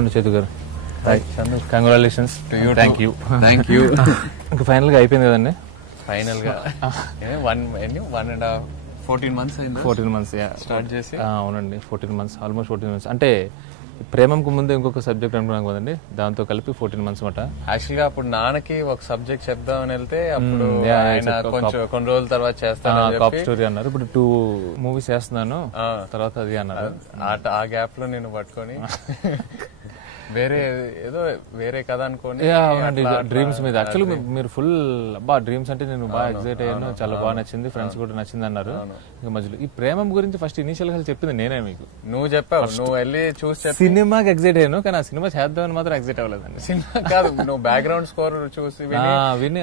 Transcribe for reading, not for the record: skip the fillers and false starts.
ఉండి చేతు గారు. కంగ్రాచులేషన్స్. Thank you. ఇంకా ఫైనల్ గా అయిపోయింది కదండి. ఫైనల్ గా 14 months అయింది. 14 months స్టార్ట్ చేసి. అవునండి, 14 months, ఆల్మోస్ట్ 14 months. అంటే ప్రేమంకు ముందే ఇంకొక సబ్జెక్ట్ అనుకున్నాం కదండి, దాంతో కలిపి 14 months మాట. యాక్చువల్ గా అప్పుడు నాన్నకి ఒక సబ్జెక్ట్ చెప్దామని వెళ్తే అప్పుడు ఆయన కొంచెం కొన్ని రోజుల తర్వాత చేస్తాను కాప్ స్టోరీ అన్నారు. ఇప్పుడు 2 movies చేస్తున్నాను తర్వాత అది అన్నారు. ఆ గ్యాప్ లో నేను పట్టుకొని వేరే కథ అనుకోని డ్రీమ్స్ మీద. యాక్చువల్లీ మీరు ఫుల్ డ్రీమ్స్ అంటే నేను బాగా ఎక్సైట్ అయ్యాను, చాలా బాగా నచ్చింది, ఫ్రెండ్స్ కూడా నచ్చింది అన్నారు. ఇంకా మధ్యలో ఈ ప్రేమం గురించి ఫస్ట్ ఇనిషియల్ గా చెప్పింది నేనే మీకు. నువ్వు చెప్పావు, నువ్వు వెళ్ళి చూసి సినిమాకి ఎక్సైట్ అయ్యాను, కానీ ఆ సినిమా చేద్దామని మాత్రం ఎక్సైట్ అవ్వలేదండి. సినిమా కాదు, నువ్వు బ్యాక్గ్రౌండ్ స్కోర్ చూసి విని